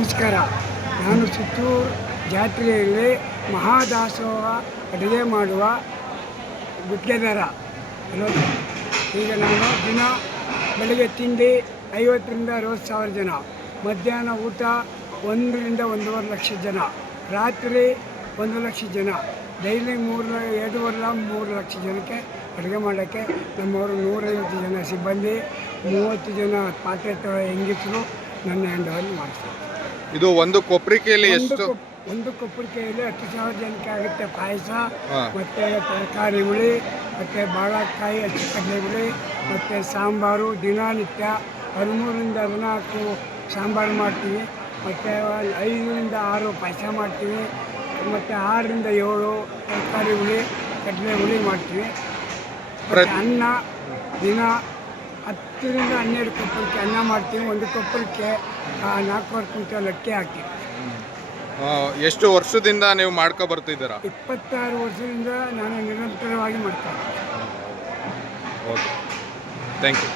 ನಮಸ್ಕಾರ. ನಾನು ಸುತ್ತೂರು ಜಾತ್ರೆಯಲ್ಲಿ ಮಹಾದಾಸೋಹ ಅಡುಗೆ ಮಾಡುವ ಗುತ್ತಿಗೆದಾರ. ಈಗ ನಾನು ದಿನ ಬೆಳಗ್ಗೆ ತಿಂಡಿ 50ರಿಂದ 60,000 ಜನ, ಮಧ್ಯಾಹ್ನ ಊಟ 1 ರಿಂದ 1.5 ಲಕ್ಷ ಜನ, ರಾತ್ರಿ 1 ಲಕ್ಷ ಜನ, ಡೈಲಿ 2.5-3 ಲಕ್ಷ ಜನಕ್ಕೆ ಅಡುಗೆ ಮಾಡೋಕ್ಕೆ ನಮ್ಮವರು 150 ಜನ ಸಿಬ್ಬಂದಿ, 30 ಜನ ಪಾತ್ರೆ ತೊಳೆಯೋ ಹೆಂಗಸರು ನನ್ನ ಹ್ಯಾಂಡಲ್ಲಿ ಮಾಡ್ತಾರೆ. ಇದು ಒಂದು ಕೊಬ್ಬರಿಕೆಯಲ್ಲಿ ಎಷ್ಟು? ಒಂದು ಕೊಬ್ಬರಿಕೆಯಲ್ಲಿ 10,000 ಜನಕ್ಕೆ ಆಗುತ್ತೆ. ಪಾಯಸ ಮತ್ತು ತರಕಾರಿ ಹುಳಿ ಮತ್ತು ಬಾಳೆಕಾಯಿ ಹಚ್ಚಿಕಡಲೆ ಹುಳಿ ಮತ್ತು ಸಾಂಬಾರು. ದಿನನಿತ್ಯ 13ರಿಂದ 14 ಸಾಂಬಾರು ಮಾಡ್ತೀವಿ, ಮತ್ತು 5ರಿಂದ 6 ಪಾಯಸ ಮಾಡ್ತೀವಿ, ಮತ್ತು 6ರಿಂದ 7 ತರಕಾರಿ ಹುಳಿ ಕಡಲೆ ಹುಳಿ ಮಾಡ್ತೀವಿ. ಮತ್ತು ಅನ್ನ ದಿನ 10ರಿಂದ 12 ಕೊಬ್ಬರಿಕೆ ಅನ್ನ ಮಾಡ್ತೀವಿ. ಒಂದು ಕೊಬ್ಬರಿಕೆ 4.5 ಕ್ವಿಂಟಲ್ ಅಕ್ಕಿ ಹಾಕ್ತೀವಿ. ಎಷ್ಟು ವರ್ಷದಿಂದ ನೀವು ಮಾಡ್ಕೊ ಬರ್ತಿದ್ದೀರಾ? 26 ವರ್ಷದಿಂದ ನಾನು ನಿರಂತರವಾಗಿ ಮಾಡ್ತೀನಿ. Okay, thank you.